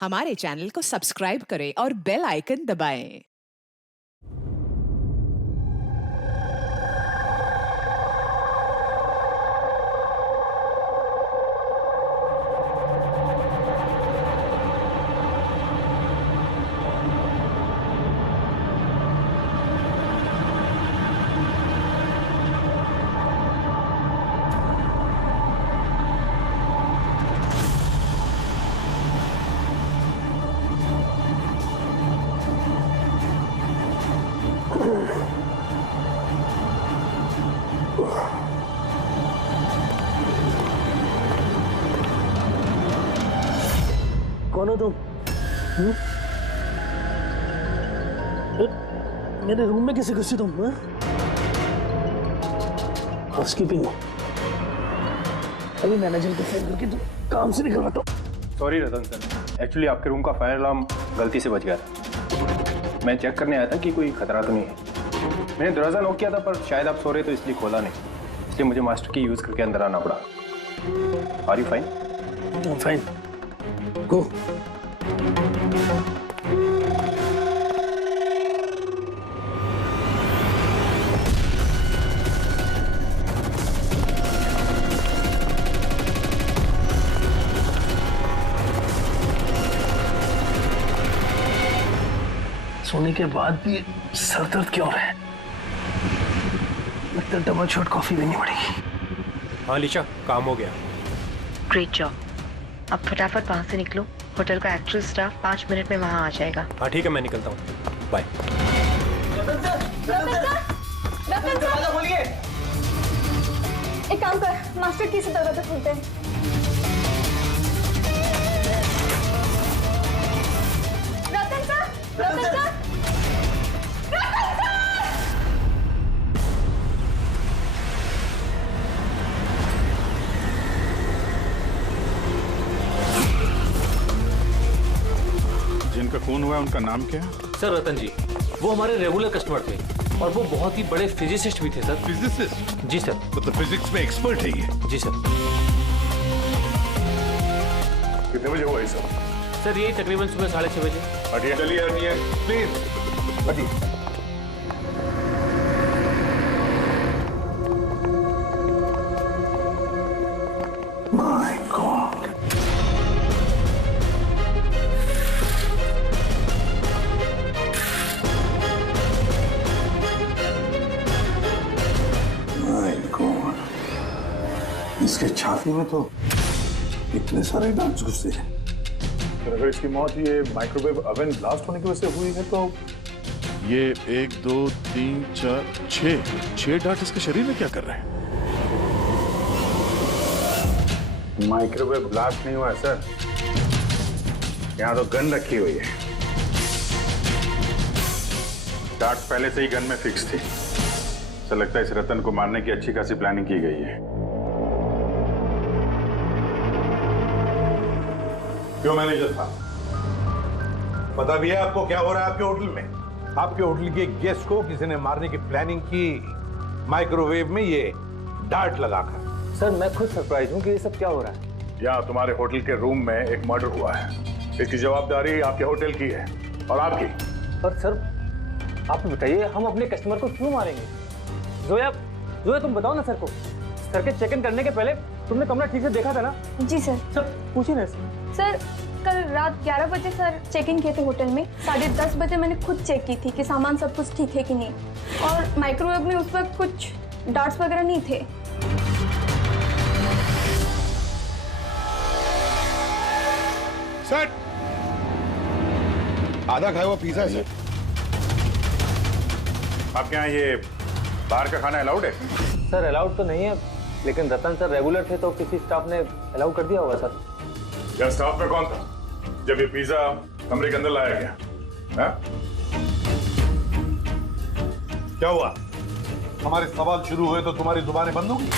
हमारे चैनल को सब्सक्राइब करें और बेल आइकन दबाएं। कौन हो तुम? मेरे रूम में कैसे घुसे तुम? हाउसकीपिंग अभी मैनेजर को फोन करके तुम काम से निकलवाता हूँ। सॉरी रतन सर, एक्चुअली आपके रूम का फायर अलार्म गलती से बज गया था। मैं चेक करने आया था कि कोई खतरा तो नहीं है। मैंने दरवाज़ा नॉक किया था पर शायद आप सो रहे तो इसलिए खोला नहीं, इसलिए मुझे मास्टर की यूज़ करके अंदर आना पड़ा। Are you fine? Fine, go. सोने के बाद भी सर दर्द क्यों है? लगता है डबल शॉट कॉफी लेनी पड़ेगी। हाँ लिशा, काम हो गया। Great job. अब फटाफट वहां से निकलो। होटल का एक्चुअल स्टाफ 5 मिनट में वहां आ जाएगा। हाँ ठीक है, मैं निकलता हूँ, बाय। एक काम कर, मास्टर की से दरवाजा खोलते हैं। रतन सर, रतन सर, रतन सर! जिनका खून हुआ है उनका नाम क्या है? सर रतन जी, वो हमारे रेगुलर कस्टमर थे और वो बहुत ही बड़े फिजिसिस्ट भी थे सर। फिजिसिस्ट? जी सर। मतलब फिजिक्स में एक्सपर्ट है ये? जी सर। कितने बजे हुआ ये सब? सर यही तकरीबन सुबह 6:30 बजे। हटिए, चलिए हटिए, प्लीज हटिए। माय गॉड, माय गॉड, इसके छाती में तो इतने सारे डांस घुसे हैं। अगर इसकी मौत ये माइक्रोवेव ओवन ब्लास्ट होने की वजह से हुई है तो ये 1 2 3 4 6 डार्ट इसके शरीर में क्या कर रहे हैं? माइक्रोवेव ब्लास्ट नहीं हुआ सर, यहाँ तो गन रखी हुई है। डार्ट पहले से ही गन में फिक्स थी। ऐसा लगता है इस रतन को मारने की अच्छी खासी प्लानिंग की गई है। क्यों मैनेजर साहब, पता भी है आपको क्या हो रहा है आपके होटल में? आपके होटल के गेस्ट को किसी ने मारने की प्लानिंग की, माइक्रोवेव में ये डार्ट लगाकर। सर मैं खुद सरप्राइज हूँ कि ये सब क्या हो रहा है। यहाँ तुम्हारे होटल के रूम में एक मर्डर हुआ है। इसकी जवाबदारी आपके होटल की है और आपकी। पर सर आप बताइए, हम अपने कस्टमर को क्यों मारेंगे? जोया तुम बताओ ना सर को। सर के चेक इन करने के पहले तुमने कमरा ठीक से देखा था ना? जी सर। सर पूछिए ना सर, कल रात 11 बजे सर चेक इन किए थे होटल में। 10:30 बजे मैंने खुद चेक की थी कि सामान सब कुछ ठीक है कि नहीं, और माइक्रोवेव में उस वक्त कुछ डार्ट्स वगैरह नहीं थे। सर, आधा खाया हुआ पिज्जा है सर। आपके यहाँ ये बाहर का खाना अलाउड है? सर अलाउड तो नहीं है, लेकिन रतन सर रेगुलर थे तो किसी स्टाफ ने अलाउ कर दिया होगा सर। यहाँ स्टाफ में कौन था जब ये पिज्जा कमरे के अंदर लाया गया? हाँ? क्या हुआ? हमारे सवाल शुरू हुए तो तुम्हारी जुबानें बंद हो गई।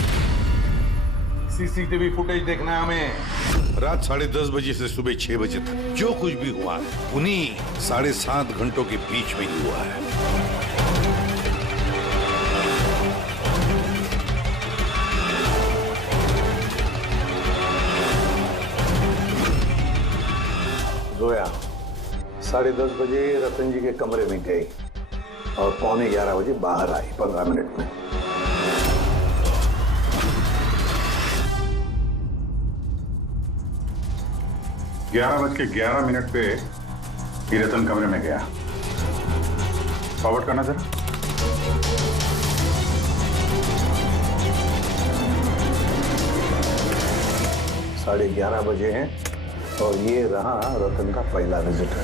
सीसीटीवी फुटेज देखना है हमें। रात 10:30 बजे से सुबह 6 बजे तक जो कुछ भी हुआ उन्हीं 7.5 घंटों के बीच में ही हुआ है। जोया 10:30 बजे रतन जी के कमरे में गई और 11:15 बजे बाहर आई 15 मिनट में। ग्यारह बज के 11 पे ही रतन कमरे में गया। फॉरवर्ड करना जरा। साढ़े 11 बजे हैं और ये रहा रतन का पहला विजिटर।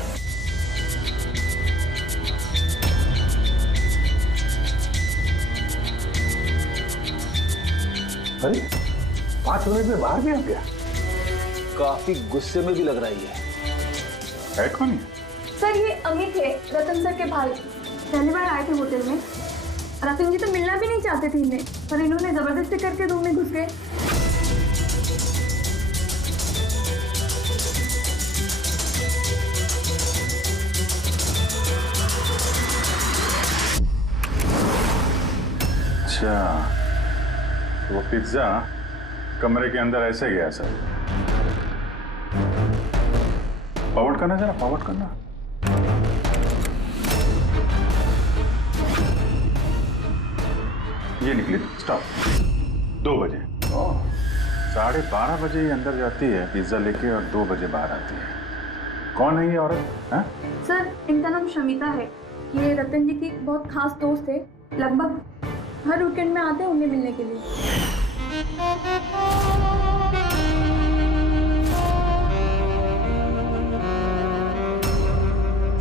अरे 5 मिनट में बाहर भी आ गया। काफी गुस्से में भी लग रही है कौन है? सर ये अमित है, रतन सर के भाई। पहली बार आए थे होटल में। रतन जी तो मिलना भी नहीं चाहते थे इन्हें, पर इन्होंने जबरदस्ती करके रूम में घुस गए। अच्छा, वो पिज्जा कमरे के अंदर ऐसे गया सर। फॉरवर्ड करना जरा, फॉरवर्ड करना। ये निकली स्टॉप 2 बजे। 12:30 बजे ये अंदर जाती है पिज्जा लेके और 2 बजे बाहर आती है। कौन है ये औरत? हाँ? सर इनका नाम शमिता है। ये रतन जी की बहुत खास दोस्त है। लगभग हर वीकेंड में आते हैं उन्हें मिलने के लिए।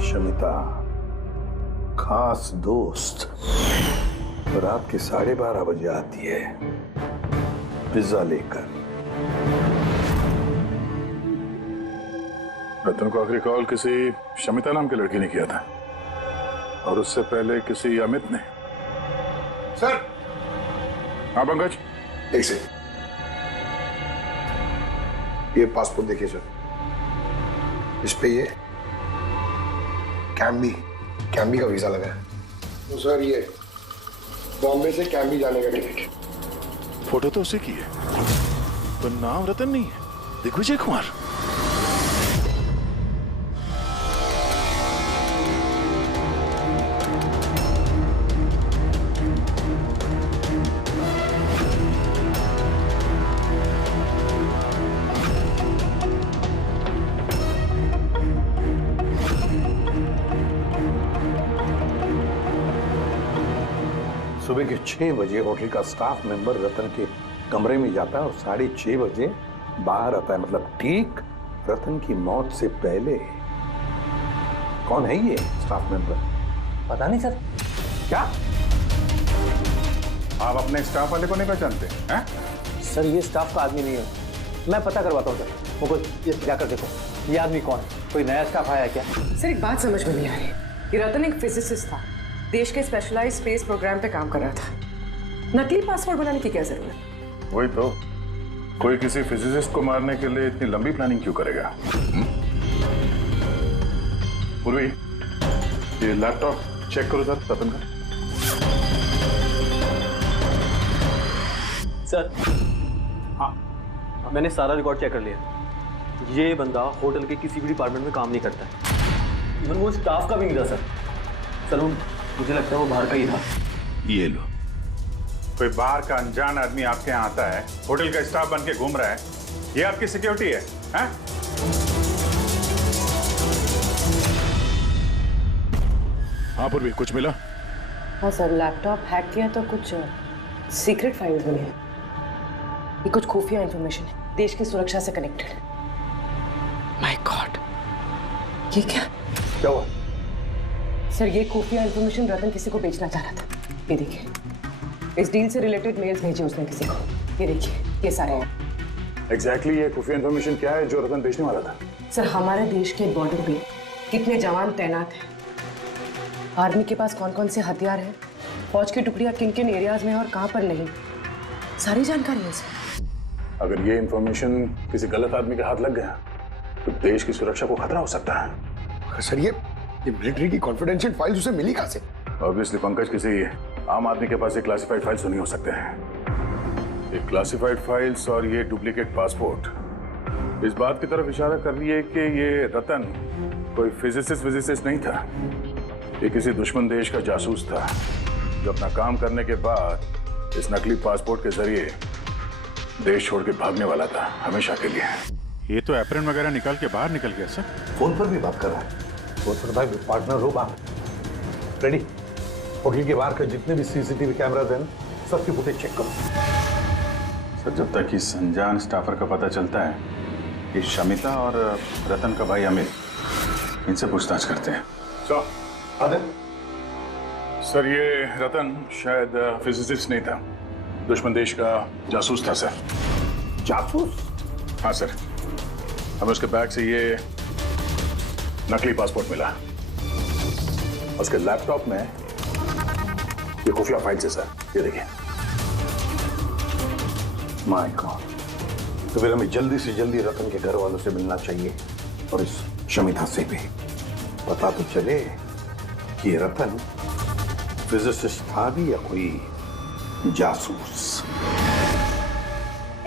शमिता खास दोस्त रात के 12:30 बजे आती है पिज्जा लेकर। रतन को आखिरी कॉल किसी शमिता नाम की लड़की ने किया था और उससे पहले किसी अमित ने। सर। हाँ पंकज, एक से ये पासपोर्ट देखिए सर। इस पे ये कैम्बी का वीजा लगा है। तो सर ये बॉम्बे से कैम्बी जाने का टिकट। फोटो तो उसी की है, तो नाम रतन नहीं है, दिग्विजय कुमार। सुबह के 6 बजे होटल का स्टाफ मेंबर रतन के कमरे में जाता है और 6:30 बजे बाहर आता है। मतलब ठीक रतन की मौत से पहले। कौन है ये स्टाफ मेंबर? पता नहीं सर। क्या आप अपने स्टाफ वाले को नहीं पहचानते हैं? सर ये स्टाफ का आदमी नहीं है, मैं पता करवाता हूँ सर। वो ये जाकर देखो ये आदमी कौन है, कोई नया स्टाफ आया है क्या? सर एक बात समझ में नहीं आ रही। ये रतन एक फिजिसिस्ट था, देश के स्पेशलाइज्ड स्पेस प्रोग्राम पे काम कर रहा था। नकली पासपोर्ट बनाने की क्या जरूरत? वही तो, कोई किसी फिजिसिस्ट को मारने के लिए इतनी लंबी प्लानिंग क्यों करेगा? पूर्वी, ये लैपटॉप चेक करो सर रतन का। सर हाँ, मैंने सारा रिकॉर्ड चेक कर लिया। ये बंदा होटल के किसी भी डिपार्टमेंट में काम नहीं करता है। इवन वो स्टाफ का भी नहीं था सर। वो मुझे लगता है वो बाहर का ही था। ये लो, कोई बाहर का अनजान आदमी आपके यहाँ आता है, होटल का स्टाफ बन के घूम रहा है, ये आपकी सिक्योरिटी है? हैं? हाँ पूर्वी, कुछ मिला? हाँ सर, लैपटॉप हैक किया तो कुछ सीक्रेट फाइल्स मिली हैं। ये कुछ खुफिया इंफॉर्मेशन है, देश की सुरक्षा से कनेक्टेड। माय गॉड, ये क्या हुआ? सर ये खुफिया इंफॉर्मेशन रतन किसी को बेचना चाह रहा था। ये देखिए, इस डील से रिलेटेड मेल्स भेजे उसने किसी को। ये देखिए, ये सारे हैं। एग्जैक्टली ये खुफिया इंफॉर्मेशन क्या है जो रतन बेचने वाला था? सर हमारे देश के बॉर्डर पे कितने जवान तैनात हैं, आर्मी के पास कौन कौन से हथियार हैं, फौज की टुकड़ियां किन किन एरियाज में और कहां पर नहीं, सारी जानकारी है सर। अगर ये इंफॉर्मेशन किसी गलत आदमी के हाथ लग गया तो देश की सुरक्षा को खतरा हो सकता है। सर ये मिलिट्री की कॉन्फिडेंशियल फाइल्स उसे मिली कहां से? ऑब्वियसली पंकज, किसी आम आदमी के पास ये क्लासिफाइड फाइल्स नहीं हो सकते हैं। ये क्लासिफाइड फाइल्स और ये डुप्लीकेट पासपोर्ट इस बात की तरफ इशारा कर रही है कि ये रतन कोई फिजिसिस्ट नहीं था। ये किसी दुश्मन देश का जासूस था जो अपना काम करने के बाद इस नकली पासपोर्ट के जरिए देश छोड़ के भागने वाला था हमेशा के लिए। ये तो एप्रन वगैरह निकाल के बाहर निकल गया सर। फोन पर भी बात कर रहा है। फोन पर भाई पार्टनर हो बात रेडी। होटल के बाहर के जितने भी सीसीटीवी कैमराज हैं सबकी फुटेज चेक करो। सर जब तक इस अनजान स्टाफर का पता चलता है कि शमिता और रतन का भाई अमित, इनसे पूछताछ करते हैं। सर ये रतन शायद फिजिसिस्ट नहीं था, दुश्मन देश का जासूस था सर। जासूस? हाँ सर, हमें उसके बैग से ये नकली पासपोर्ट मिला। उसके लैपटॉप में ये खुफिया फाइल से सर, ये देखिए। माय गॉड, तो फिर हमें जल्दी से जल्दी रतन के घर वालों से मिलना चाहिए और इस शमिता से भी पता तो चले कि ये रतन फिजिसिस्ट था भी या कोई जासूस।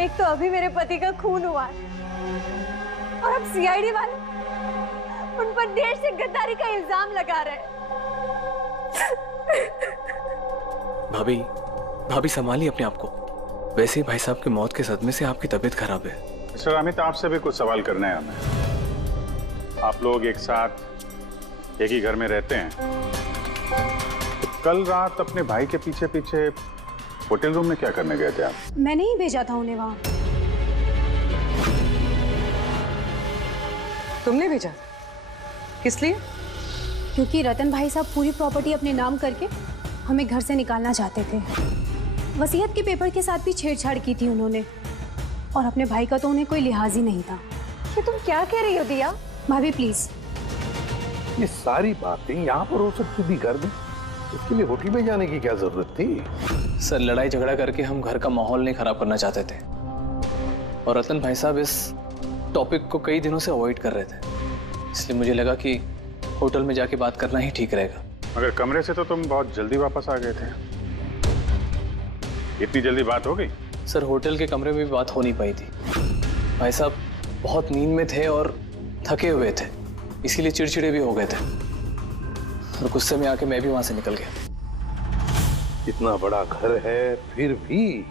एक तो अभी मेरे पति का खून हुआ है और अब सीआईडी वाले उन पर देश से गद्दारी का इल्जाम लगा रहे हैं। भाभी संभालिए अपने आप को। वैसे ही भाई साहब की मौत के सदमे से आपकी तबीयत खराब है। मिस्टर अमित, आपसे भी कुछ सवाल करना है हमें। आप लोग एक साथ एक ही घर में रहते हैं, तो कल रात अपने भाई के पीछे पीछे होटल रूम में क्या करने गए थे आप? मैंने ही भेजा था उन्हें वहां। तुमने भेजा? किस लिए? क्योंकि रतन भाई साहब पूरी प्रॉपर्टी अपने नाम करके हमें घर से निकालना चाहते थे। वसीयत के पेपर के साथ भी छेड़छाड़ की थी उन्होंने, और अपने भाई का तो उन्हें कोई लिहाज ही नहीं था। ये तुम क्या कह रही हो दिया? भाभी प्लीज। ये सारी बातें यहाँ पर हो सकती थी घर में, इसके लिए होटल में जाने की क्या जरूरत थी? सर लड़ाई झगड़ा करके हम घर का माहौल नहीं खराब करना चाहते थे, और रतन भाई साहब इस टॉपिक को कई दिनों से अवॉइड कर रहे थे, इसलिए मुझे लगा कि होटल में जाके बात करना ही ठीक रहेगा। मगर कमरे से तो तुम बहुत जल्दी वापस आ गए थे, इतनी जल्दी बात हो गई? सर होटल के कमरे में भी बात हो नहीं पाई थी। भाई साहब बहुत नींद में थे और थके हुए थे, इसीलिए चिड़चिड़े भी हो गए थे, और गुस्से में आके मैं भी वहां से निकल गया। इतना बड़ा घर है फिर भी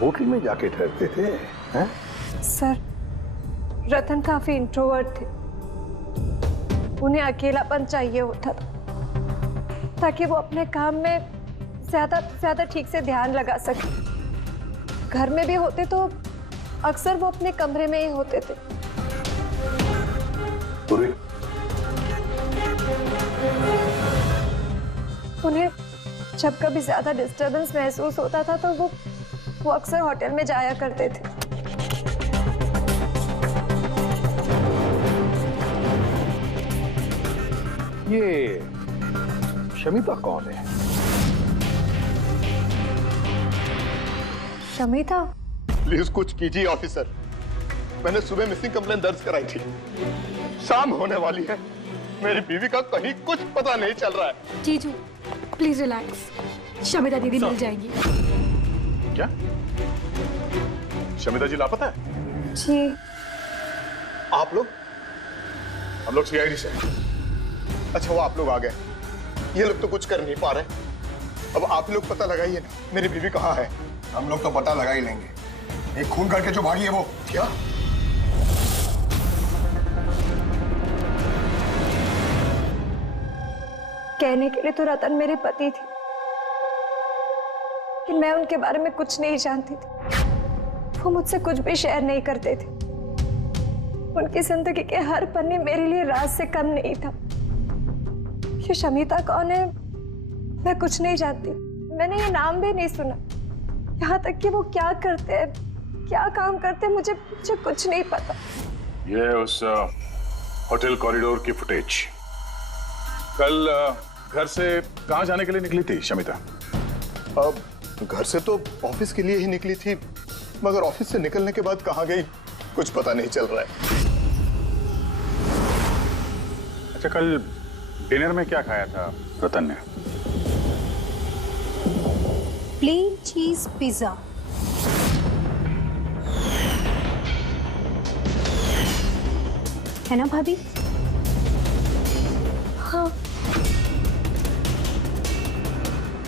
होटल में जाके ठहरते थे हैं? सर रतन काफी इंट्रोवर्ट थे, उन्हें अकेलापन चाहिए होता था ताकि वो अपने काम में ज्यादा ठीक से ध्यान लगा सके। घर में भी होते तो अक्सर वो अपने कमरे में ही होते थे। उन्हें जब कभी ज्यादा डिस्टरबेंस महसूस होता था तो वो अक्सर होटल में जाया करते थे। ये शमिता कौन है? शमिता? प्लीज कुछ कीजिए ऑफिसर, मैंने सुबह मिसिंग कंप्लेंट दर्ज कराई थी, शाम होने वाली है, मेरी बीवी का कहीं कुछ पता नहीं चल रहा है। जीजू प्लीज रिलैक्स, शमिता दीदी मिल जाएंगी। क्या शमिता जी लापता है? जी। आप लोग? हम लोग सीआईडी से। अच्छा वो आप लोग आ गए, ये लोग तो कुछ कर नहीं पा रहे, अब आप लोग पता लगाइए ना मेरी बीवी कहाँ है। हम लोग तो पता लगा ही लेंगे, एक खून करके जो भागी है वो। क्या? कहने के लिए तो रतन मेरे पति थे, लेकिन मैं उनके बारे में कुछ नहीं जानती थी। वो मुझसे कुछ भी शेयर नहीं करते थे। उनकी जिंदगी के हर पन्ने मेरे लिए राज से कम नहीं था। ये शमिता कौन है मैं कुछ नहीं जानती, मैंने ये नाम भी नहीं सुना। यहाँ तक कि वो क्या करते हैं, क्या काम करते हैं, मुझे कुछ नहीं पता। ये उस होटल कॉरिडोर की फुटेज। कल घर से कहाँ जाने के लिए निकली थी शमिता? अब घर से तो ऑफिस के लिए ही निकली थी, मगर ऑफिस से निकलने के बाद कहाँ गई कुछ पता नहीं चल रहा है। अच्छा कल डिनर में क्या खाया था रतन ने? प्लेन चीज पिज्जा। है ना भाभी? हाँ।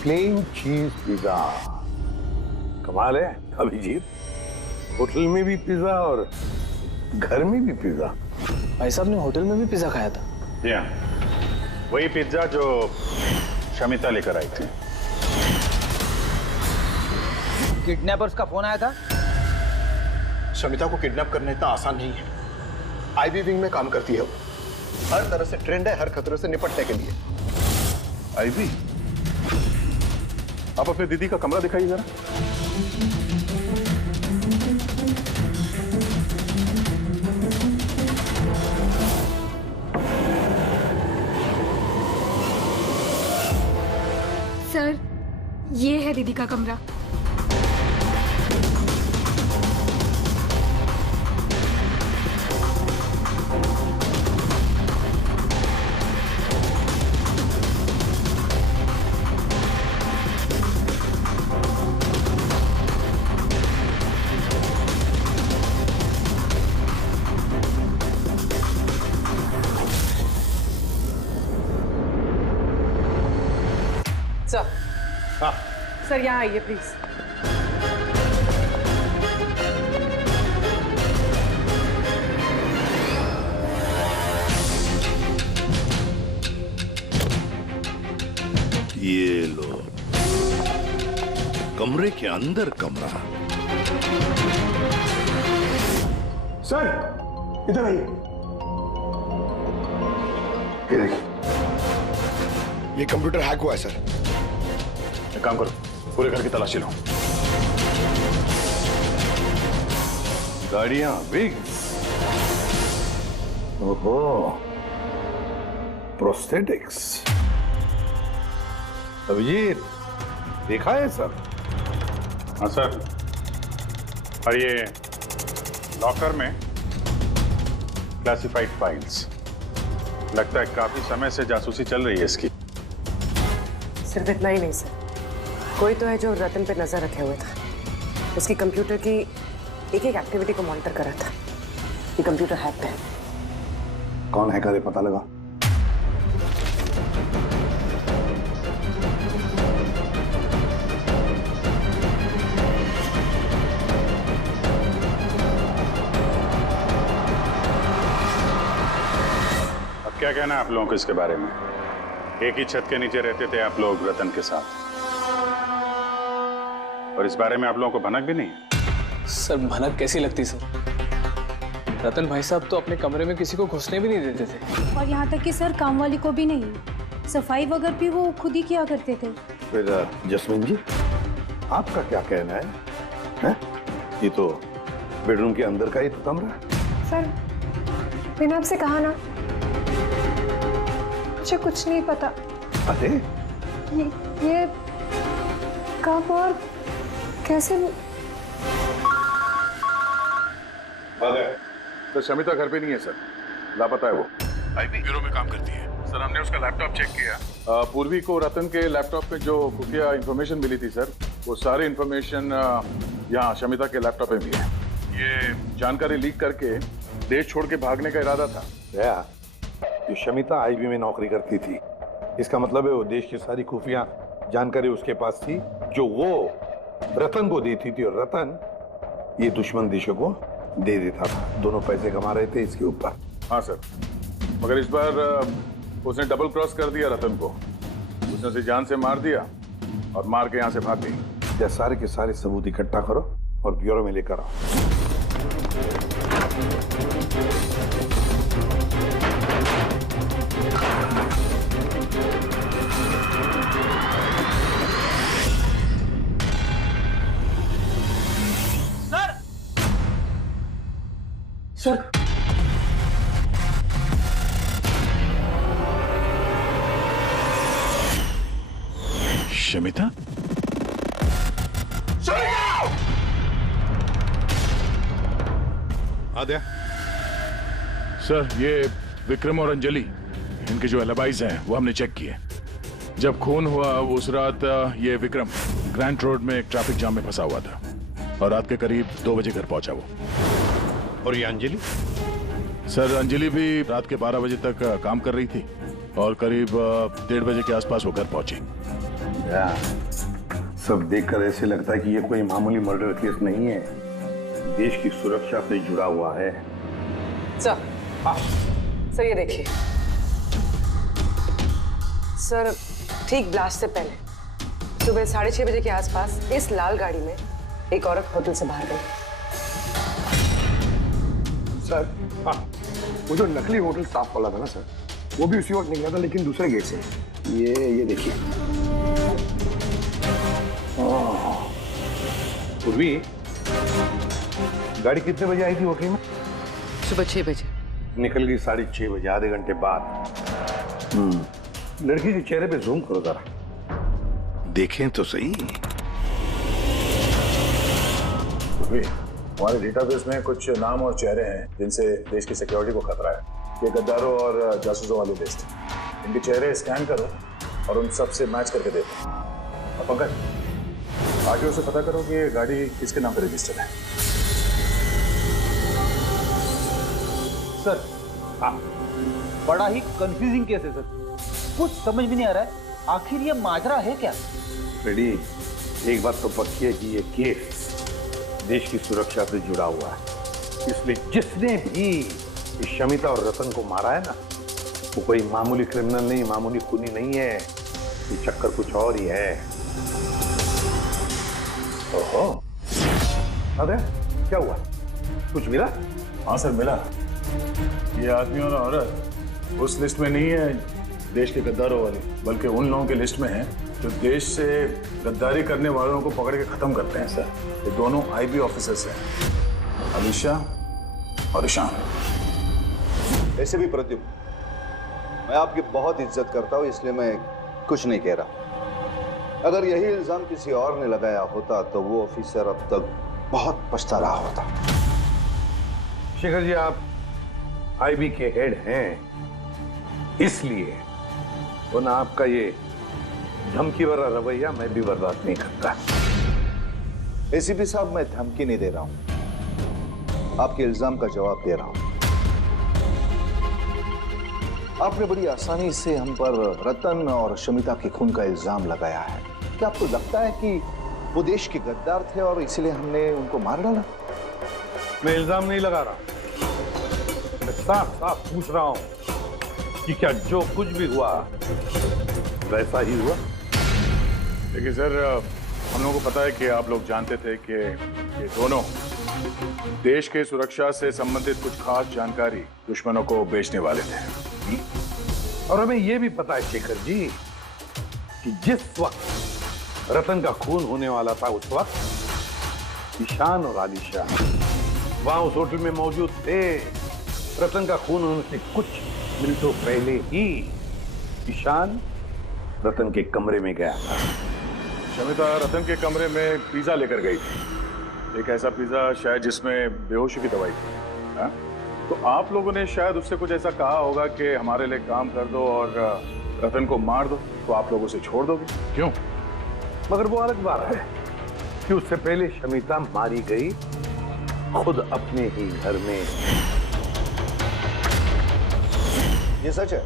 प्लेन चीज पिज्जा, कमाल है अभिजीत, होटल में भी पिज्जा और घर में भी पिज्जा। भाई साहब ने होटल में भी पिज्जा खाया था? जी हाँ, वही पिज्जा जो शमिता लेकर आई थी। किडनैपर्स का फोन आया था? शमिता को किडनैप करना इतना आसान नहीं है। आईबी विंग में काम करती है वो, हर तरह से ट्रेंड है हर खतरे से निपटने के लिए। आईवी, आप अपने दीदी का कमरा दिखाइए जरा। सर, ये है दीदी का कमरा। सर, हाँ सर, यहाँ आइए प्लीज। ये लो, कमरे के अंदर कमरा। सर, इधर आइए। ये कंप्यूटर हैक हुआ है सर। एक काम करो, पूरे घर की तलाशी लो। गाड़ियां, विग्स, ओहो, प्रोस्थेटिक्स। अभिजीत, देखा है सर? हाँ सर, और ये लॉकर में क्लासिफाइड फाइल्स। लगता है काफी समय से जासूसी चल रही है इसकी। सिर्फ इतना ही नहीं सर, कोई तो है जो रतन पे नजर रखे हुए था। उसकी कंप्यूटर की एक एक एक्टिविटी को मॉनिटर कर रहा था। ये कंप्यूटर हैक है। कौन हैकर है पता लगा? अब क्या कहना है आप लोगों को इसके बारे में? एक ही छत के नीचे रहते थे आप लोग रतन के साथ, और इस बारे में आप लोगों को भनक भी नहीं है? सर, भनक कैसी लगती सर? रतन भाई साहब तो अपने कमरे में किसी को घुसने भी नहीं देते थे। और यहाँ तक कि सर काम वाली को भी नहीं, सफाई वगैरह भी वो खुद ही किया करते थे। फिर जसमीन जी, आपका क्या कहना है? ये तो बेडरूम के अंदर का ही तो कमरा है। सर, मैंने आपसे कहा ना, मुझे कुछ नहीं पता। अरे ये कब और कैसे? तो शमिता घर पे नहीं है सर, लापता है वो। आईबी ब्यूरो में काम करती है सर। हमने उसका लैपटॉप चेक किया। पूर्वी को रतन के लैपटॉप पे जो खुफिया इंफॉर्मेशन मिली थी सर, वो सारी इंफॉर्मेशन यहाँ शमिता के लैपटॉप में भी है। ये जानकारी लीक करके देश छोड़ के भागने का इरादा था। जो शमिता आईबी में नौकरी करती थी, इसका मतलब है वो देश की सारी खुफिया जानकारी उसके पास थी, जो वो रतन को देती थी, और रतन ये दुश्मन देशों को दे देता था। दोनों पैसे कमा रहे थे इसके ऊपर। हाँ सर, मगर इस बार उसने डबल क्रॉस कर दिया रतन को। उसने उसे जान से मार दिया और मार के यहाँ से भाग गई। सारे के सारे सबूत इकट्ठा करो और ब्यूरो में लेकर आओ। सर, शमिता? आद्या, सर, ये विक्रम और अंजलि, इनके जो एलिबाइज हैं वो हमने चेक किए। जब खून हुआ उस रात ये विक्रम ग्रैंड रोड में एक ट्रैफिक जाम में फंसा हुआ था, और रात के करीब 2 बजे घर पहुंचा वो। और ये अंजलि? सर अंजलि भी रात के 12 बजे तक काम कर रही थी और करीब 1:30 बजे के आसपास वो घर पहुंची। सब देखकर ऐसे लगता है कि ये कोई मामूली मर्डर केस नहीं है, देश की सुरक्षा से जुड़ा हुआ है। सर ये देखिए सर, ठीक ब्लास्ट से पहले सुबह 6:30 बजे के आसपास इस लाल गाड़ी में एक औरत होटल से बाहर गई। सर वो जो नकली होटल स्टाफ वाला था ना सर, वो भी उसी वक्त निकला था लेकिन दूसरे गेट से। ये देखिए। पूर्वी गाड़ी कितने बजे आई थी होटल में? सुबह 6 बजे। निकल गई 6:30 बजे, आधे घंटे बाद। लड़की के चेहरे पे जूम करो जरा, देखें तो सही। हमारे डेटाबेस में कुछ नाम और चेहरे हैं जिनसे देश की सिक्योरिटी को खतरा है। ये गद्दारों और जासूसों वाली लिस्ट है। इनके चेहरे स्कैन करो और उन सब से मैच करके देखो। अब पंकज, आरटीओ से पता करो कि ये गाड़ी किसके नाम पर रजिस्टर्ड है। सर बड़ा ही कंफ्यूजिंग केस है सर, कुछ समझ भी नहीं आ रहा है आखिर ये माजरा है क्या। रेडी, एक बात तो पक्की है कि ये केस देश की सुरक्षा से जुड़ा हुआ है, इसलिए जिसने भी इस शमिता और रतन को मारा है ना, वो कोई मामूली क्रिमिनल नहीं, मामूली खूनी नहीं है। ये चक्कर कुछ और ही है। ओहो, अरे क्या हुआ, कुछ मिला? हाँ सर मिला। ये आदमी और औरत उस लिस्ट में नहीं है देश के गद्दारों वाली, बल्कि उन लोगों के लिस्ट में है जो देश से गद्दारी करने वालों को पकड़ के खत्म करते हैं सर। ये दोनों आईबी ऑफिसर्स हैं, अलीशा और ईशान। ऐसे भी प्रद्युम्न, मैं आपकी बहुत इज्जत करता हूं, इसलिए मैं कुछ नहीं कह रहा। अगर यही इल्जाम किसी और ने लगाया होता तो वो ऑफिसर अब तक बहुत पछता रहा होता। शेखर जी, आप आईबी के हेड हैं, इसलिए तो ना आपका ये धमकी भरा रवैया मैं भी बर्दाश्त नहीं करता। एसीपी साहब, मैं धमकी नहीं दे रहा हूं, आपके इल्जाम का जवाब दे रहा हूं। आपने बड़ी आसानी से हम पर रतन और शमिता के खून का इल्जाम लगाया है। क्या आपको लगता है कि वो देश के गद्दार थे और इसीलिए हमने उनको मार डाला? मैं इल्जाम नहीं लगा रहा, मैं साफ साफ पूछ रहा हूं कि क्या जो कुछ भी हुआ वैसा ही हुआ? देखिए सर, हम लोगों को पता है कि आप लोग जानते थे कि ये दोनों देश के सुरक्षा से संबंधित कुछ खास जानकारी दुश्मनों को बेचने वाले थे। और हमें यह भी पता है शेखर जी कि जिस वक्त रतन का खून होने वाला था, उस वक्त ईशान और आलिशा वहां उस होटल में मौजूद थे। रतन का खून होने से कुछ मिनटों पहले ही ईशान रतन के कमरे में गया था। शमिता रतन के कमरे में पिज्जा लेकर गई थी, एक ऐसा पिज्जा शायद जिसमें बेहोशी की दवाई थी। हाँ? तो आप लोगों ने शायद उससे कुछ ऐसा कहा होगा कि हमारे लिए काम कर दो और रतन को मार दो, तो आप लोग उसे छोड़ दोगे। क्यों? मगर वो अलग बात है कि उससे पहले शमिता मारी गई खुद अपने ही घर में। ये सच है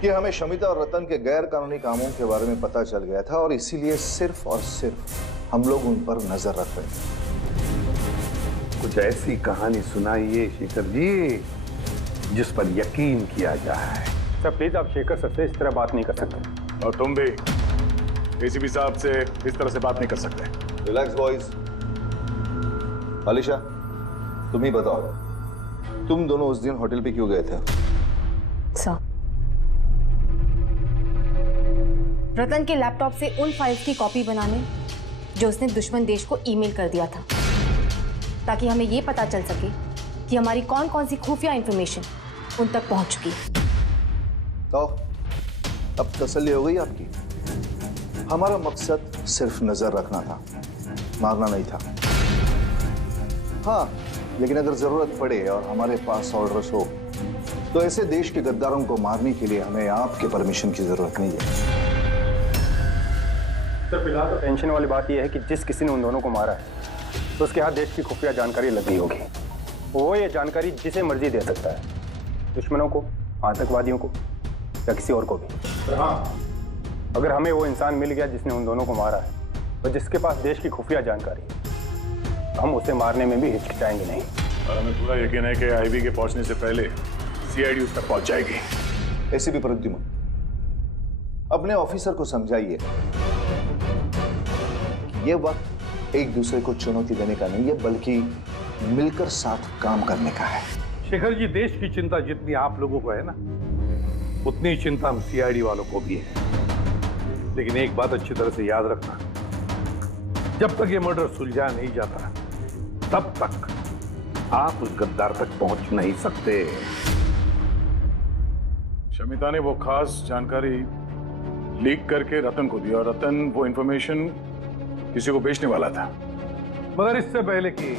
कि हमें शमिता और रतन के गैर कानूनी कामों के बारे में पता चल गया था और इसीलिए सिर्फ और सिर्फ हम लोग उन पर नजर रख रहे थे। कुछ ऐसी कहानी सुनाइए शेखर जी जिस पर यकीन किया जाए। सर प्लीज, आप शेखर सर से इस तरह बात नहीं कर सकते। और तुम भी एसीपी साहब से इस तरह से बात नहीं कर सकते। Relax boys. अलीशा, तुम ही बताओ, तुम दोनों उस दिन होटल पे क्यों गए थे? सर, रतन के लैपटॉप से उन फाइल्स की कॉपी बनाने जो उसने दुश्मन देश को ईमेल कर दिया था, ताकि हमें यह पता चल सके कि हमारी कौन कौन सी खुफिया इंफॉर्मेशन उन तक पहुंच चुकी है। तो अब तसल्ली हो गई आपकी? हमारा मकसद सिर्फ नजर रखना था, मारना नहीं था। हाँ, लेकिन अगर जरूरत पड़े और हमारे पास ऑर्डर्स हो तो ऐसे देश के गद्दारों को मारने के लिए हमें आपके परमिशन की जरूरत नहीं है। सर फिलहाल तो टेंशन वाली बात यह है कि जिस किसी ने उन दोनों को मारा है तो उसके हाथ देश की खुफिया जानकारी लग गई होगी। वो ये जानकारी जिसे मर्जी दे सकता है, दुश्मनों को, आतंकवादियों को या किसी और को भी। हाँ, अगर हमें वो इंसान मिल गया जिसने उन दोनों को मारा है और जिसके पास देश की खुफिया जानकारी है, हम उसे मारने में भी हिचकिचाएंगे नहीं। और हमें पूरा यकीन है कि आईबी के पहुंचने से पहले सीआईडी उस तक पहुंच जाएगी। एसीपी प्रद्युम्न, अपने ऑफिसर को समझाइए ये वक्त एक दूसरे को चुनौती देने का नहीं है, बल्कि मिलकर साथ काम करने का है। शेखर जी, देश की चिंता जितनी आप लोगों को है ना, उतनी चिंता हम सीआईडी वालों को भी है। लेकिन एक बात अच्छी तरह से याद रखना, जब तक ये मर्डर सुलझा नहीं जाता तब तक आप उस गद्दार तक पहुंच नहीं सकते। शमिता ने वो खास जानकारी लीक करके रतन को दी और रतन वो इंफॉर्मेशन किसी को बेचने वाला था। मगर इससे पहले कि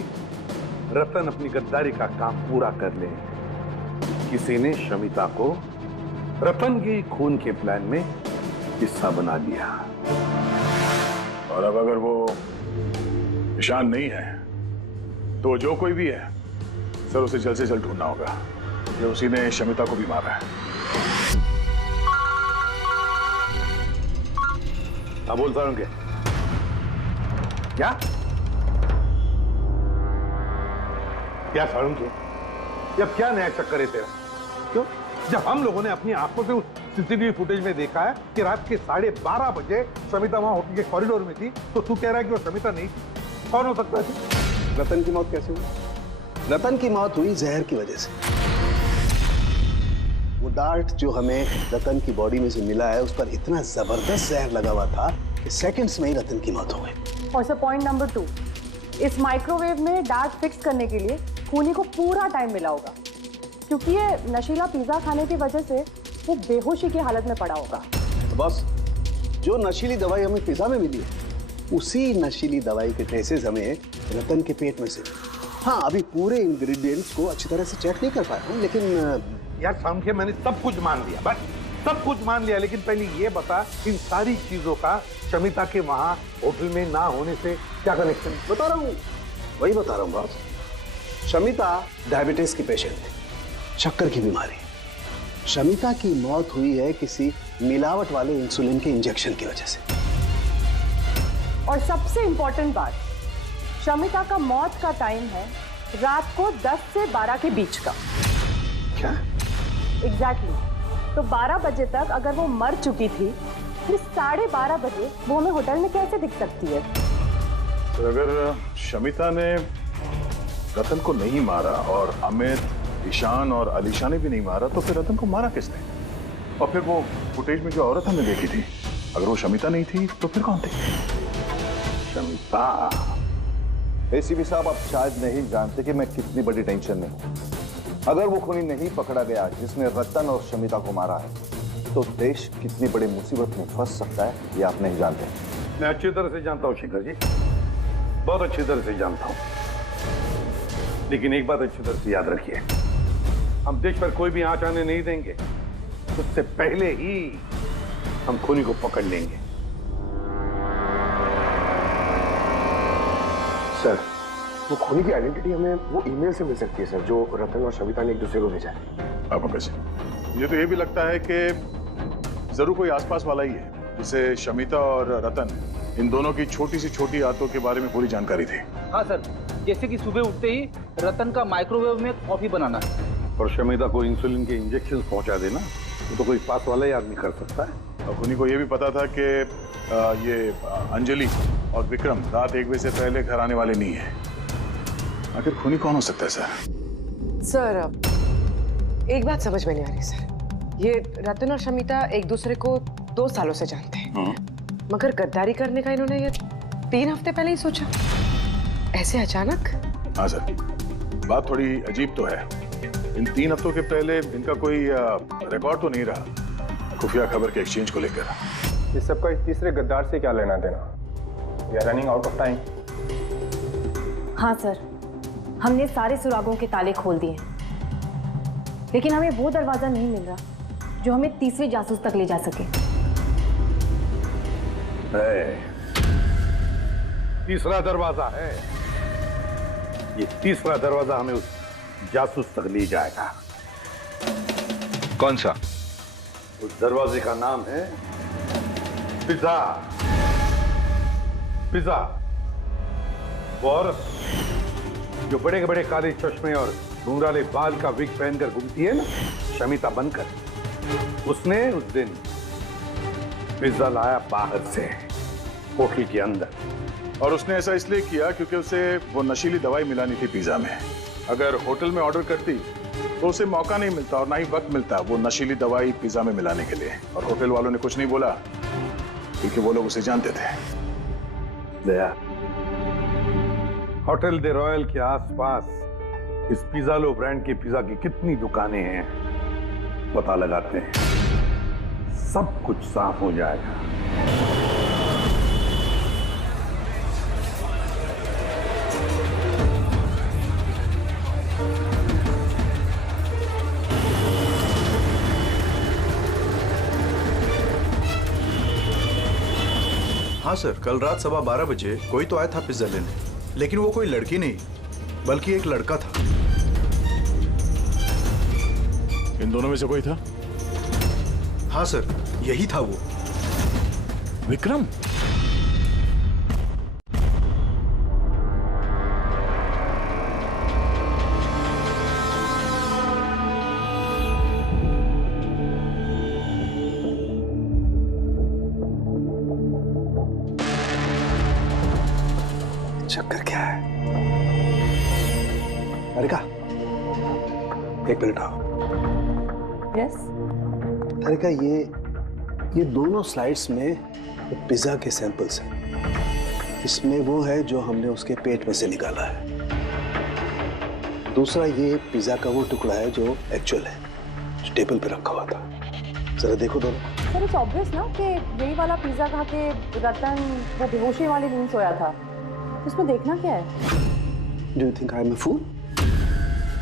रतन अपनी गद्दारी का काम पूरा कर ले, किसी ने शमिता को रतन के खून के प्लान में हिस्सा बना दिया। और अब अगर वो निशान नहीं है तो जो कोई भी है सर, उसे जल्द से जल्द ढूंढना होगा। ये उसी ने शमिता को भी मारा है। हाँ, बोलता हूं क्या क्या सारुण के, जब क्या नया चक्कर है तेरा? क्यों? जब हम लोगों ने अपनी आंखों से उस सीसीटीवी फुटेज में देखा है कि रात के 12:30 बजे शमिता वहां होटल के कॉरिडोर में थी, तो तू कह रहा है कि वो शमिता नहीं थी? कौन हो सकता है? रतन की मौत कैसे हुई? रतन की मौत हुई जहर की वजह से। वो डार्ट जो हमें रतन की बॉडी में से मिला है, उस पर इतना जबरदस्त जहर लगा हुआ था कि सेकंड्स में ही रतन की मौत हो गई। और सर, पॉइंट नंबर 2, इस माइक्रोवेव में डार्ट फिक्स करने के लिए खूनी को पूरा टाइम मिला होगा, क्योंकि ये नशीला पिज्जा खाने की वजह से वो बेहोशी की हालत में पड़ा होगा। बस जो नशीली दवाई हमें पिज्जा में मिली है, उसी नशीली दवाई के ट्रेसेस हमें रतन के पेट में से। हाँ, अभी पूरे इंग्रेडिएंट्स को अच्छी तरह से चेक नहीं कर पाया हूँ, लेकिन यार सामने मैंने सब कुछ मान लिया, बस सब कुछ मान लिया, लेकिन पहले ये बता, इन सारी चीजों का शमिता के वहां होटल में ना होने से क्या कनेक्शन? बता रहा हूँ, वही बता रहा हूँ बॉस। शमिता डायबिटीज की पेशेंट थी, शक्कर की बीमारी। शमिता की मौत हुई है किसी मिलावट वाले इंसुलिन के इंजेक्शन की वजह से। और सबसे इंपॉर्टेंट बात, शमिता का मौत का टाइम है रात को 10 से 12 के बीच का। क्या? एग्जैक्टली। तो 12 बजे तक अगर वो मर चुकी थी, फिर 12:30 बजे वो हमें होटल में कैसे दिख सकती है? तो अगर शमिता ने रतन को नहीं मारा और अमित, ईशान और अलीशा ने भी नहीं मारा, तो फिर रतन को मारा किसने? और फिर वो फुटेज में जो औरत हमने देखी थी, अगर वो शमिता नहीं थी तो फिर कौन थी? शमिता। एसीपी साहब, आप शायद नहीं जानते कि मैं कितनी बड़ी टेंशन में हूं। अगर वो खूनी नहीं पकड़ा गया जिसने रतन और शमिता को मारा है, तो देश कितनी बड़ी मुसीबत में फंस सकता है, ये आप नहीं जानते। मैं अच्छी तरह से जानता हूँ शेखर जी, बहुत अच्छी तरह से जानता हूँ। लेकिन एक बात अच्छी तरह से याद रखिए, हम देश पर कोई भी आंच आने नहीं देंगे, उससे पहले ही हम खूनी को पकड़ लेंगे। सर, वो खूनी की आइडेंटिटी हमें वो ईमेल से मिल सकती है सर, जो रतन और शमिता ने एक दूसरे को भेजा है। आपको कैसे? मुझे तो ये भी लगता है कि जरूर कोई आसपास वाला ही है जिसे शमिता और रतन, इन दोनों की छोटी से छोटी आदतों के बारे में पूरी जानकारी थी। हाँ सर, जैसे कि सुबह उठते ही रतन का माइक्रोवेव में कॉफी बनाना और शमिता को इंसुलिन के इंजेक्शन पहुंचा देना, वो तो कोई पास वाला ही आदमी कर सकता है। और खूनी को ये भी पता था कि ये अंजलि और विक्रम रात 1 बजे से पहले घर आने वाले नहीं है। आखिर खूनी कौन हो सकता है सर? सर, एक बात समझ में नहीं आ रही सर। ये रतन और शमिता एक दूसरे को 2 सालों से जानते हैं, मगर गद्दारी करने का इन्होंने ये 3 हफ्ते पहले ही सोचा, ऐसे अचानक? हाँ सर, बात थोड़ी अजीब तो है। इन 3 हफ्तों के पहले इनका कोई रिकॉर्ड तो नहीं रहा खुफिया खबर के एक्सचेंज को लेकर। इस सबका इस तीसरे गद्दार से क्या लेना देना? We are running out of time. हाँ सर, हमने सारे सुरागों के ताले खोल दिए, लेकिन हमें वो दरवाजा नहीं मिल रहा जो हमें तीसरे जासूस तक ले जा सके। तीसरा दरवाजा है, ये तीसरा दरवाजा हमें उस जासूस तक ले जाएगा। कौन सा? उस दरवाजे का नाम है पिज्जा। पिज्जा वो औरत जो बड़े बड़े काले चश्मे और घुंघराले बाल का विग पहनकर घूमती है ना, शमिता बनकर, उसने उस दिन पिज्जा लाया बाहर से होटल के अंदर। और उसने ऐसा इसलिए किया क्योंकि उसे वो नशीली दवाई मिलानी थी पिज्जा में। अगर होटल में ऑर्डर करती तो उसे मौका नहीं मिलता और ना ही वक्त मिलता वो नशीली दवाई पिज्जा में मिलाने के लिए। और होटल वालों ने कुछ नहीं बोला क्योंकि वो लोग उसे जानते थे। दया, होटल दे रॉयल के आसपास इस पिज़्ज़ालो ब्रांड के पिज्जा की कितनी दुकानें हैं पता लगाते हैं, सब कुछ साफ हो जाएगा। हाँ सर, कल रात 12:15 बजे कोई तो आया था पिज्जा लेने, लेकिन वो कोई लड़की नहीं बल्कि एक लड़का था। इन दोनों में से कोई था? हाँ सर, यही था वो। विक्रम? चक्कर क्या है? अरिका, एक मिनट आओ। यस? अरिका, ये दोनों स्लाइड्स में पिज्जा के सैंपल्स हैं। इसमें वो है जो हमने उसके पेट में से निकाला है। दूसरा ये पिज्जा का वो टुकड़ा है जो एक्चुअल है, जो टेबल पे रखा हुआ था। जरा देखो दोनों। सर, इट्स ऑब्वियस ना कि यही वाला पिज्जा खा के रतन वो बेहोशी वाली नींद सोया था। उसमें देखना क्या है? Do you think I'm a fool?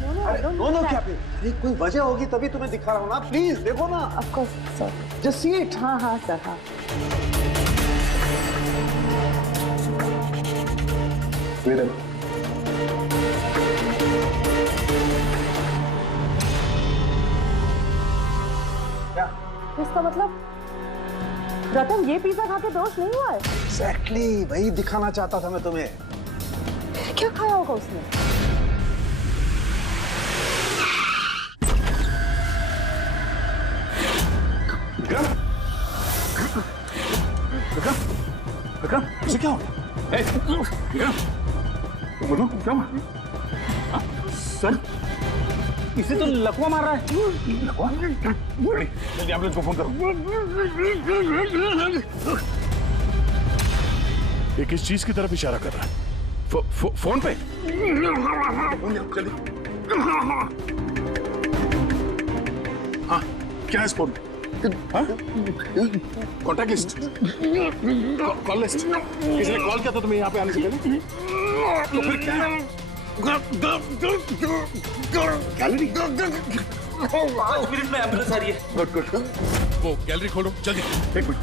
No क्या? अरे कोई वजह होगी तभी तुम्हें दिखा रहा हूँ ना। प्लीज देखो ना। Of course, sir. Just see it. हाँ हाँ सर, हाँ। Wait a minute. क्या? इसका मतलब रतन ये पिज्जा खा के बेहोश नहीं हुआ है? Exactly, वही दिखाना चाहता था मैं तुम्हें। क्या खाया होगा उसने? विक्रम, इसे क्या हो गया? विक्रम, बोलो क्या हुआ? सर, इसे तो लकवा मार रहा है। लकवा? जल्दी एम्बुलेंस को फोन करो। ये किस चीज की तरफ इशारा कर रहा है? फोन पे? जल्दी। हाँ, क्या है इस फोन पे? Contact list, call list. किसी ने कॉल किया था तुम्हें यहाँ पे आने से पहले? तो फिर क्या है? गैलरी? 5 मिनट में एम्बुलेंस आ रही है। Good good. वो गैलरी खोलो जल्दी। एक मिनट।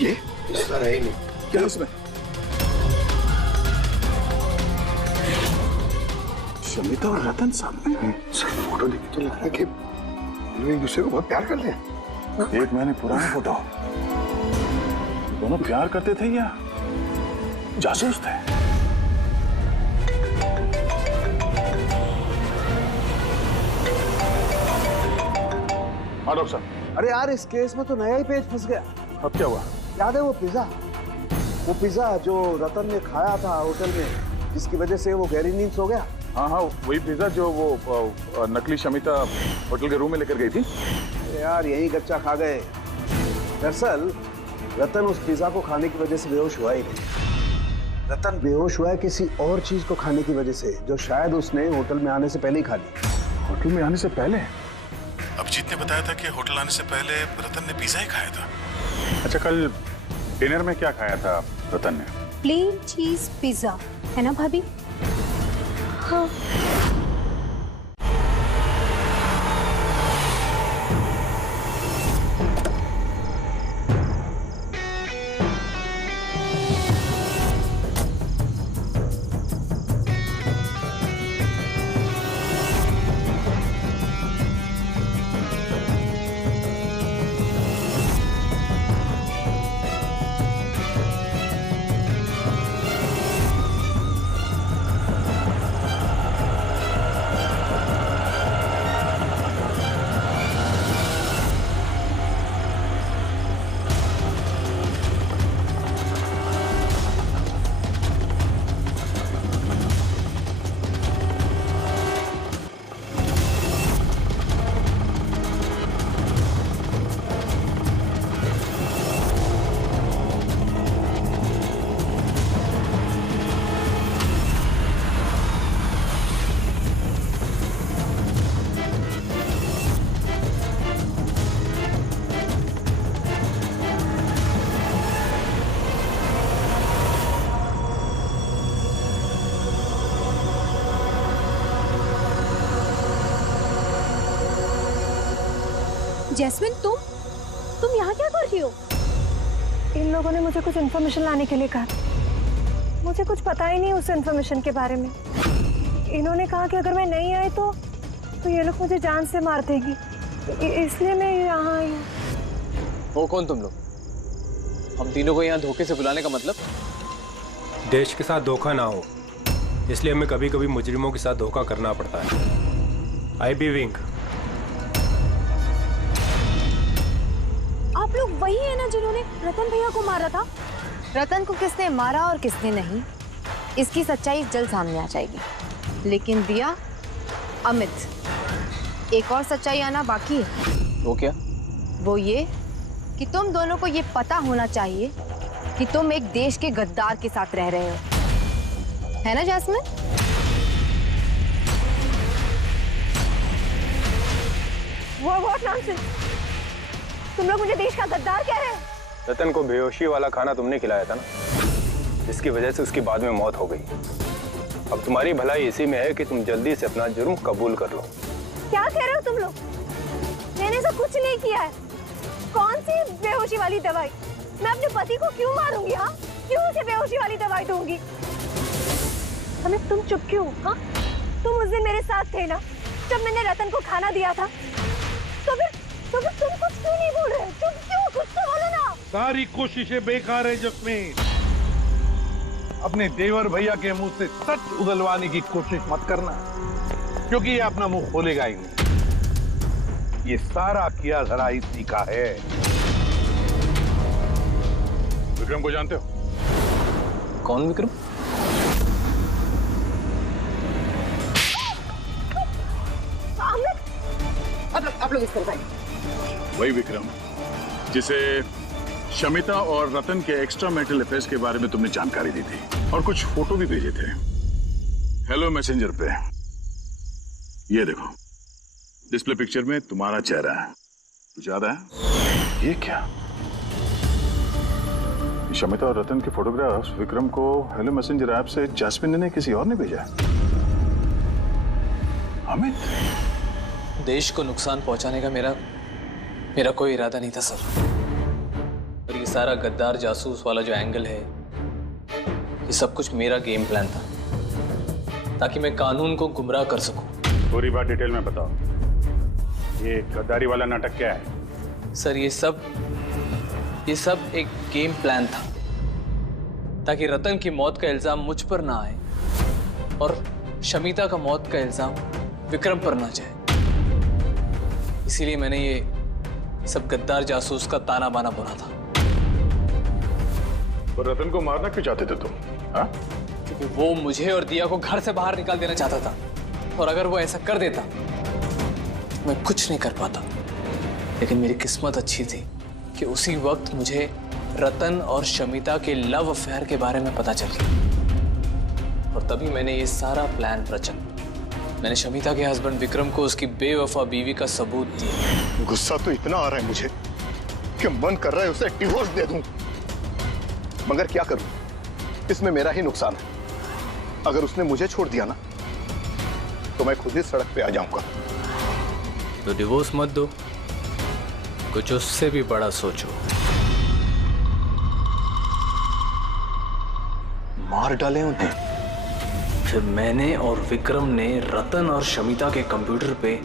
ये सर है ही नहीं। क्या है उसमें? शमिता और रतन सामने। सर फोटो देखी तो लग रहा है कि एक दूसरे को बहुत प्यार करते हैं। 1 महीने पुराना फोटो। दोनों प्यार करते थे या जासूस थे? हाँ डॉक्टर साहब। अरे यार, इस केस में तो नया ही पेज फंस गया। अब क्या हुआ? याद है वो पिज्जा जो रतन ने खाया था होटल में, जिसकी वजह से वो गहरी नींद सो गया। हाँ हाँ, वही पिज्जा जो वो नकली शमिता होटल के रूम में लेकर गई थी। यार यही गच्चा खा गए। दरअसल रतन उस पिज्जा को खाने की वजह से बेहोश हुआ ही नहीं। रतन बेहोश हुआ है किसी और चीज को खाने की वजह से, जो शायद उसने होटल में आने से पहले ही खा ली। होटल में आने से पहले? अभिजीत ने बताया था कि होटल आने से पहले रतन ने पिज्जा ही खाया था। अच्छा, कल डिनर में क्या खाया था रतन ने? प्लेन चीज पिज्जा, है ना भाभी? हाँ। जैस्मिन, तुम यहाँ क्या कर रही हो? इन लोगों ने मुझे कुछ इन्फॉर्मेशन लाने के लिए कहा। मुझे कुछ पता ही नहीं उस इन्फॉर्मेशन के बारे में। इन्होंने कहा कि अगर मैं नहीं आई तो ये लोग मुझे जान से मार देंगे, इसलिए मैं यहाँ आई हूँ। हो कौन तुम लोग? हम तीनों को यहाँ धोखे से बुलाने का मतलब? देश के साथ धोखा ना हो, इसलिए हमें कभी कभी मुजरिमों के साथ धोखा करना पड़ता है। आई बी विंग। आप लोग वही है ना जिन्होंने रतन भैया को मारा था? रतन को किसने मारा और किसने नहीं, इसकी सच्चाई जल्द सामने आ जाएगी। लेकिन दिया, अमित, एक और सच्चाई आना बाकी है। वो क्या? वो ये कि तुम दोनों को ये पता होना चाहिए कि तुम एक देश के गद्दार के साथ रह रहे हो, है ना जैस्मिन? What nonsense? तुम लोग मुझे देश का गद्दार कह रहे हो? रतन को बेहोशी वाला खाना तुमने खिलाया था ना, जिसकी वजह से उसकी बाद में मौत हो गई। अब तुम्हारी भलाई इसी में है कि तुम जल्दी से अपना जुर्म कबूल कर लो। क्या कह रहे हो तुम लोग? मैंने ऐसा कुछ नहीं किया है। कौन सी बेहोशी वाली दवाई? मैं अपने पति को क्यों मारूंगी? हाँ, क्यों उसे बेहोशी वाली दवाई दूंगी? हमें तुम चुप क्यों? हाँ, तुम उस दिन मेरे साथ थे ना, जब मैंने रतन को खाना दिया था। तो फिर तुम कुछ क्यों नहीं बोल रहे? तुम क्यों? कुछ तो बोलो ना। सारी कोशिशें बेकार है जस्मीन। अपने देवर भैया के मुंह से सच उगलवाने की कोशिश मत करना, क्योंकि ये अपना मुंह खोलेगा ही नहीं। ये सारा किया धरा इसी का है। विक्रम को जानते हो? कौन विक्रम? आप लोग इस तरफ आइए। वही विक्रम जिसे शमिता और रतन के एक्स्ट्रा मैरिटल अफेयर्स के बारे में तुमने जानकारी दी थी और कुछ फोटो भी भेजे थे हेलो मैसेंजर पे। ये देखो, डिस्प्ले पिक्चर में तुम्हारा चेहरा है। कुछ याद है? ये क्या? शमिता और रतन के फोटोग्राफ्स विक्रम को हेलो मैसेंजर ऐप से जैस्मिन ने किसी और ने भेजा। अमित, देश को नुकसान पहुंचाने का मेरा कोई इरादा नहीं था सर। और ये सारा गद्दार जासूस वाला जो एंगल है, ये सब कुछ मेरा गेम प्लान था, ताकि मैं कानून को गुमराह कर सकूं। पूरी बात डिटेल में बताओ। ये गद्दारी वाला नाटक क्या है? सर ये सब एक गेम प्लान था, ताकि रतन की मौत का इल्जाम मुझ पर ना आए और शमिता का मौत का इल्जाम विक्रम पर ना जाए। इसीलिए मैंने ये सब गद्दार जासूस का ताना बाना बुना था। और रतन को मारना क्यों चाहते थे तुम? हाँ? क्योंकि वो मुझे और दिया को घर से बाहर निकाल देना चाहता था, और अगर वो ऐसा कर देता तो मैं कुछ नहीं कर पाता। लेकिन मेरी किस्मत अच्छी थी कि उसी वक्त मुझे रतन और शमिता के लव अफेयर के बारे में पता चल गया, और तभी मैंने ये सारा प्लान रचा। मैंने शमिता के हस्बैंड विक्रम को उसकी बेवफा बीवी का सबूत दिया। गुस्सा तो इतना आ रहा है मुझे कि मन कर रहा है उसे डिवोर्स दे दूं, मगर क्या करूं? इसमें मेरा ही नुकसान है। अगर उसने मुझे छोड़ दिया ना, तो मैं खुद ही सड़क पे आ जाऊंगा। तो डिवोर्स मत दो, कुछ उससे भी बड़ा सोचो। मार डालें उन्हें। फिर मैंने और विक्रम ने रतन और शमिता के कंप्यूटर पे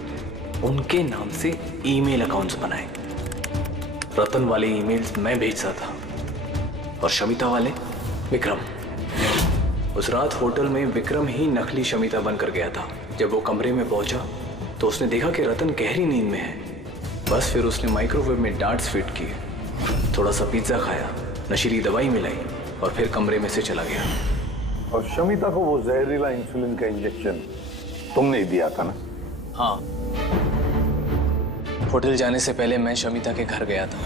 उनके नाम से ईमेल अकाउंट्स बनाए। रतन वाले ईमेल्स मैं भेजता था और शमिता वाले विक्रम। उस रात होटल में विक्रम ही नकली शमिता बनकर गया था। जब वो कमरे में पहुंचा तो उसने देखा कि रतन गहरी नींद में है। बस फिर उसने माइक्रोवेव में डार्ट्स फिट किए, थोड़ा सा पिज्जा खाया, नशीली दवाई मिलाई और फिर कमरे में से चला गया। और शमिता को वो जहरीला इंसुलिन का इंजेक्शन तुमने ही दिया था ना? हाँ, होटल जाने से पहले मैं शमिता के घर गया था।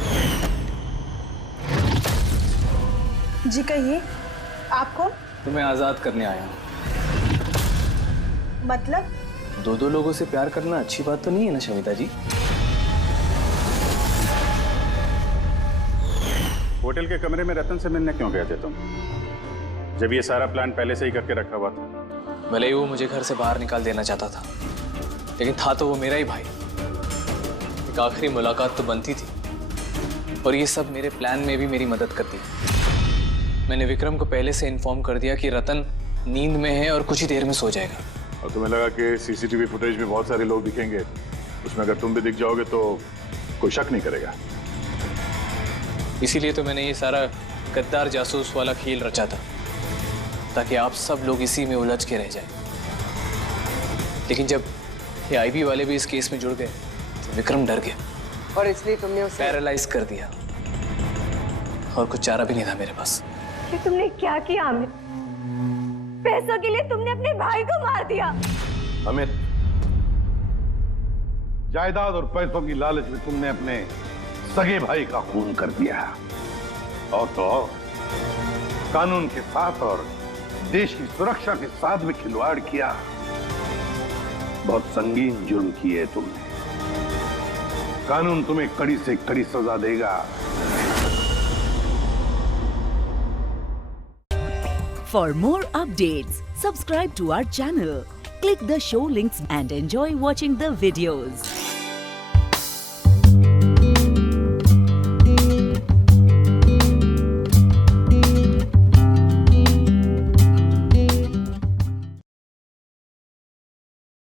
जी कहिए, आप कौन? तुम्हें आजाद करने आया हूँ। मतलब? दो लोगों से प्यार करना अच्छी बात तो नहीं है ना शमिता जी? होटल के कमरे में रतन से मिलने क्यों गए थे तुम, जब ये सारा प्लान पहले से ही करके रखा हुआ था? भले ही वो मुझे घर से बाहर निकाल देना चाहता था, लेकिन था तो वो मेरा ही भाई। एक आखिरी मुलाकात तो बनती थी, और ये सब मेरे प्लान में भी मेरी मदद करती। मैंने विक्रम को पहले से इन्फॉर्म कर दिया कि रतन नींद में है और कुछ ही देर में सो जाएगा। और तुम्हें लगा कि सीसीटीवी फुटेज में बहुत सारे लोग दिखेंगे, उसमें अगर तुम भी दिख जाओगे तो कोई शक नहीं करेगा। इसीलिए तो मैंने ये सारा गद्दार जासूस वाला खेल रचा था, ताकि आप सब लोग इसी में उलझ के रह जाएं। लेकिन जब ये आईबी वाले भी इस केस में जुड़ गए तो विक्रम डर गया, और इसलिए तुमने उसे पैरालाइज कर दिया, और कुछ चारा भी नहीं था मेरे पास। ये तुमने क्या किया अमित? पैसों के लिए तुमने अपने भाई को मार दिया। अमित, जायदाद और पैसों की लालच में तुमने अपने सगे भाई का खून कर दिया, और तो और कानून के साथ और देश की सुरक्षा के साथ भी खिलवाड़ किया। बहुत संगीन जुर्म किए तुमने। कानून तुम्हें कड़ी से कड़ी सजा देगा। For more updates, subscribe to our channel, click the show links and enjoy watching the videos.